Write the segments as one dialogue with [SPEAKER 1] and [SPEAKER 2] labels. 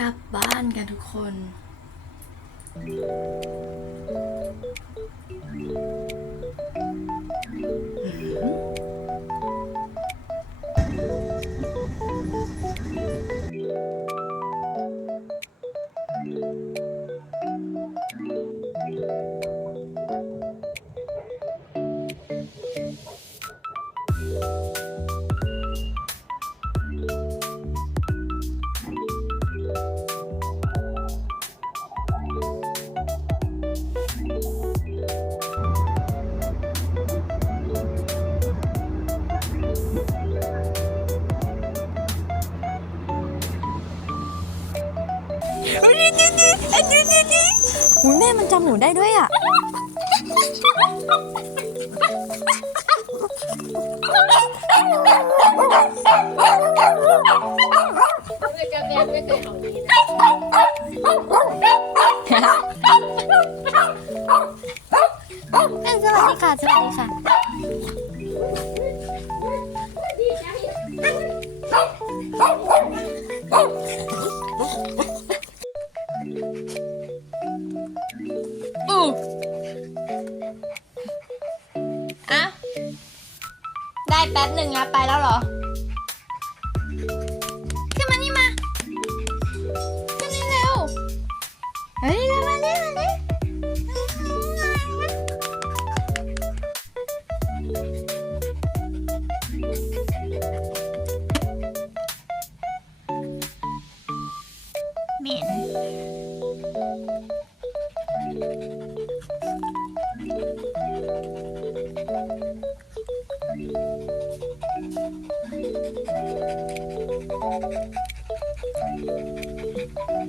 [SPEAKER 1] กลับบ้านกันทุกคน
[SPEAKER 2] อุ้ยแม่มันจำหนูได้ด้วยอะ
[SPEAKER 3] แบนไม่เคยเอานี้นะ
[SPEAKER 2] เอ้ยสวัสดีค่ะสวัสดีค่ะ
[SPEAKER 3] ดีใจ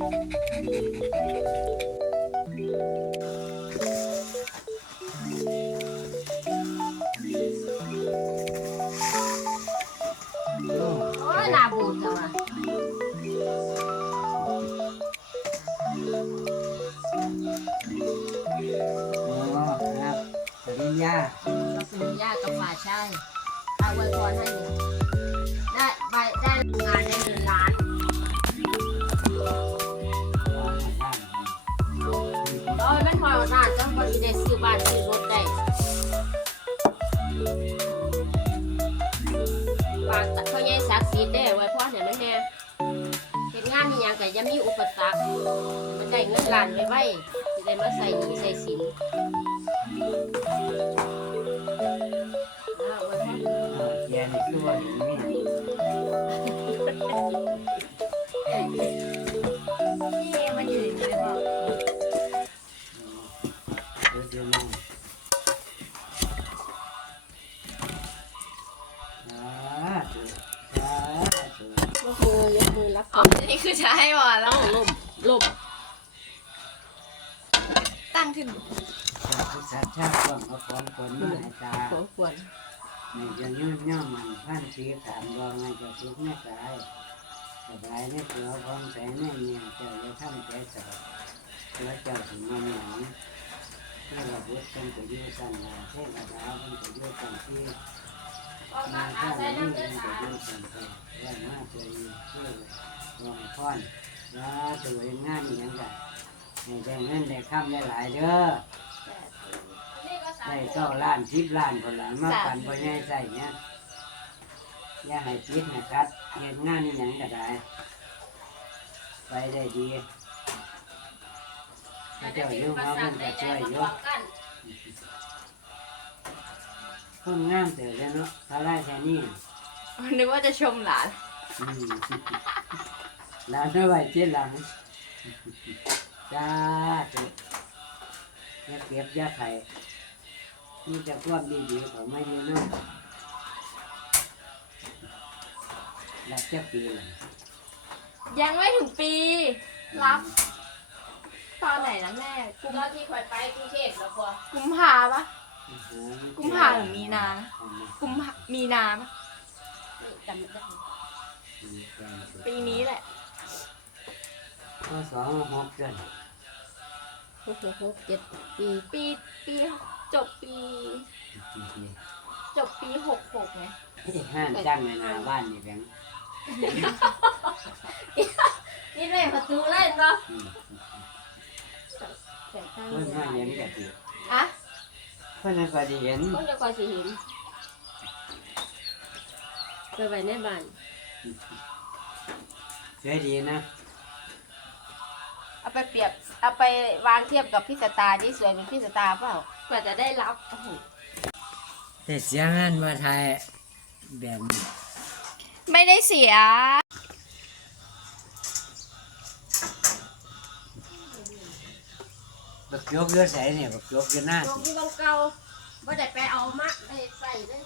[SPEAKER 3] โอ้ยหนาบูดจังวะ
[SPEAKER 4] โอ้ครับปริญญา
[SPEAKER 3] เราเป็นญากับฝ่ายชายเอาไว้พรให้ดิได้ใบได้งานได้เงินล้า ได้ซื้อบ้านซื้อรถได้ฝากเขาใหญ่ศักดิ์สิทธิ์ได้ไว้พรเดี๋ยวมันแน่เห็นงานนี่ยังก็ยังมีอุปสรรคมันได้เงินล้านไว้ไว้จะได้มาใส่หนี้ใส่สินเอาไว้พร
[SPEAKER 4] เรียนคือว่าอย่างนี้
[SPEAKER 2] มันยู่ในนี้บอก
[SPEAKER 4] ยวจะ
[SPEAKER 3] ยกมือยกมือรับ
[SPEAKER 2] อ๋อนี่คือจะให้วอแล้ว
[SPEAKER 3] ลมลม
[SPEAKER 2] ตั้งขึ้น
[SPEAKER 4] สาธุสัจชาติต้องเอาของคนมาให้ตา
[SPEAKER 3] ขอควร
[SPEAKER 4] ในจะยืนย่อมันพันสีขามรองให้จะทุกข์ไม่ตายสบายในตัวของแสงในเนี่ยเจ้าจะทำใจสบายตัวเจ้าถึงมันหนัง เทวบุตรเป็นตัวยืดสั้นลาเทวดาเป็นตัวยืดสั้นที่มาข้างนี้เป็นตัวยืดสั้นไปว่ามาตัวยืดเชื่อวางพรว่าตัวเองงานอยังไงให้ได้เงินได้คำได้หลายเด้อได้เก้าล้านสิบล้านคนละมาปันบ่ใหญ่ใส่เนี่ยอย่าให้คิดนะครับเห็นงานอหยังก็ได้ไปได้ดี พระเจ้าอยู่มาเพิ่นก็ช่วยอยู่คนงามเติบแล้วเนาะถ้าไล่แค่นี้
[SPEAKER 2] นึกว่าจะชมหลาน
[SPEAKER 4] อืมหลานไม่ไหวเจ็ดหลังจ้าจุยาเก็บยาไข่นี่จะควบดีๆของไม่อยู่เนะหลับจะปีเลย
[SPEAKER 2] ยังไม่ถึงปี รับ ไหนนะแม่ กุม
[SPEAKER 3] แล้วที่คอยไปกรุงเทพแล้วพอ
[SPEAKER 2] กุมภาปะกุมภาหรือมีนา กุมภามีนาปะ
[SPEAKER 3] จำไม่ได้
[SPEAKER 2] ปีนี้แหละ
[SPEAKER 4] ข้อสองหกเดือน
[SPEAKER 3] หกหกเจ็ดปี
[SPEAKER 2] ปีปีจบปี จบปีหกหกไง
[SPEAKER 4] ห้ามจ้างในหนาบ้านนี่แบงค์
[SPEAKER 3] กนี่เลยประตูเล่นเนาะ
[SPEAKER 4] อืม
[SPEAKER 3] แต่ตั้ง
[SPEAKER 4] เพิ่นมาเห็นก็สิ
[SPEAKER 3] อะ
[SPEAKER 4] เพิ่นก็สิเห็น
[SPEAKER 3] คนจะคอยสิเห็นไปไว้ในบ้าน
[SPEAKER 4] สวยดีนะ
[SPEAKER 2] เอาไปเปรียบ เอาไปวางเทียบกับพี่สตาร์ที่สวยเป็นพี่สตาร์เปล่า
[SPEAKER 3] กว่าจะได้รับโอ้โห
[SPEAKER 4] แต่เสียงานมาถ่ายแบบนี้
[SPEAKER 2] ไม่ได้เสีย
[SPEAKER 4] บักยกเยอะใส่เนี่ยบักยกเยอะหน้า
[SPEAKER 3] ลงที่ลงเก่าบ่ได้ไปเอามาไปใส่เลย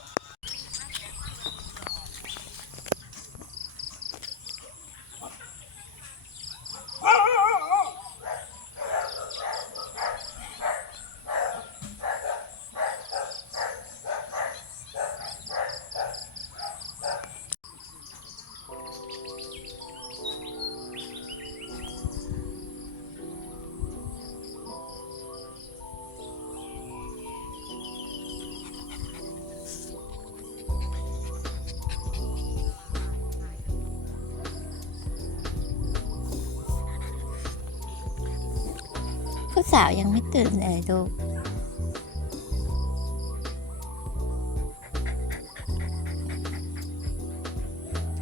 [SPEAKER 2] สาวยังไม่ตื่นเลยลูก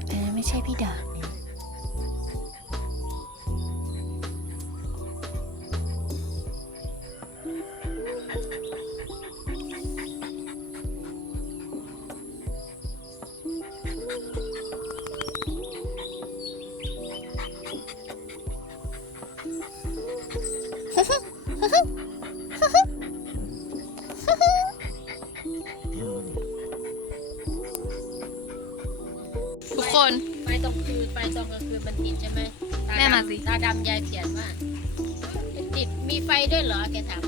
[SPEAKER 2] เออไม่ใช่พี่ดอกนี่ทุก
[SPEAKER 3] ไปตรงคืนไปตรงกลางคืนมันติดใช่ไหมต
[SPEAKER 2] แม่มาสิ
[SPEAKER 3] ตาดำยายเขียนว่าติดมีไฟด้วยเหรอแกถาม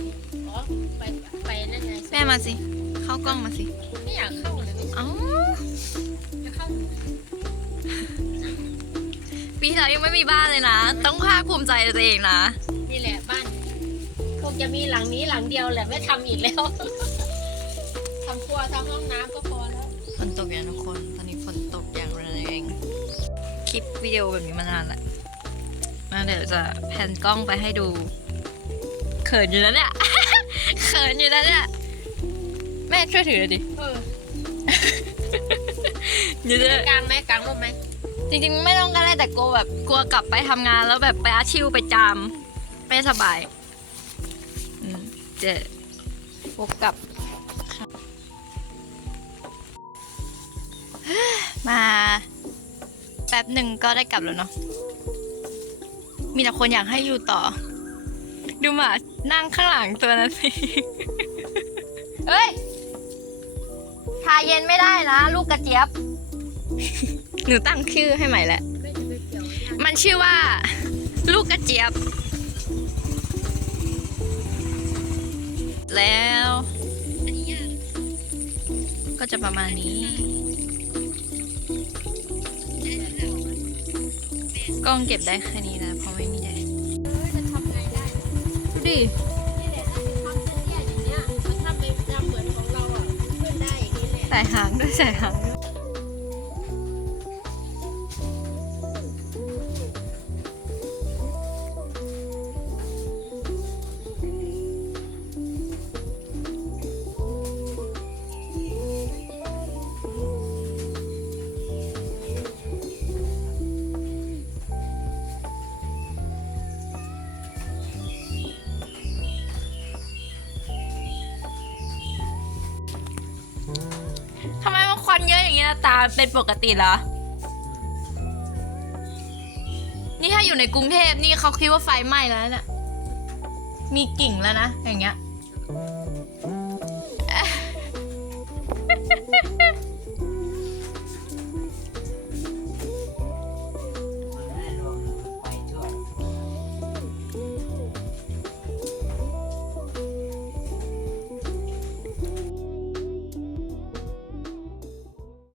[SPEAKER 3] อ๋อไฟไฟนั่นไง
[SPEAKER 2] แม่มาสิ เข้ากล้องมาสิ
[SPEAKER 3] ไม่อยากเข้าเลยไม่
[SPEAKER 2] เอ้า
[SPEAKER 3] จะเข้า
[SPEAKER 2] ปีที่แล้วยังไม่มีบ้านเลยนะ ต้องภาคภูมิใจในตัวเองนะ
[SPEAKER 3] นี่แหละบ้านคงจะมีหลังนี้หลังเดียวแหละไม่ทำอีกแล้วทำครัวทำห้องน้ำก็พอแล้ว
[SPEAKER 2] ฝนตกอย่างทุกคน ตอนนี้ คลิปวิดีโอแบบนี้มานานแล้วมาเดี๋ยวจะแพนกล้องไปให้ดู เขินอยู่แล้วเนี่ย เขินอยู่แล้วเนี่ย แม่ช่วยถือหน่อยดิ
[SPEAKER 3] เออ
[SPEAKER 2] เดี๋ยวจะ
[SPEAKER 3] กลางไหมกลางร่มไหม
[SPEAKER 2] จริงๆ ไม่ต้องก็ได้แต่กลัวแบบกลัวกลับไปทำงานแล้วแบบไปอาชิวไปจามไม่สบายอืมเจะพบกับมา แป๊บหนึ่งก็ได้กลับแล้วเนาะ มีแต่คนอยากให้อยู่ต่อ ดูหมานั่งข้างหลังตัวนั้นสิ เฮ้ย ชาเย็นไม่ได้นะ ลูกกระเจี๊ยบ หนูตั้งชื่อให้ใหม่แล้ว
[SPEAKER 3] ไม่จะไปเกี่ยวไม่ได้
[SPEAKER 2] มันชื่อว่า ลูกกระเจี๊ยบ แล้ว ก็จะประมาณนี้ กล้องเก็บได้แค่นี้นะเพราะไม่มีแดด
[SPEAKER 3] เออจะทำไงได้
[SPEAKER 2] ดูดิ
[SPEAKER 3] นี่แหละถ้าจะทำเป็นเนี่ยอย่างเงี้ยมันทำเป็นจำเหมือนของเราอะขึ้นได้อย่างนี้แหละ
[SPEAKER 2] ใส่หางด้วยใส่หางด้วย ควันเยอะอย่างนี้นะตาเป็นปกติเหรอ นี่ถ้าอยู่ในกรุงเทพนี่เขาคิดว่าไฟไหม้แล้วเนี่ยมีกิ่งแล้วนะอย่างเงี้ย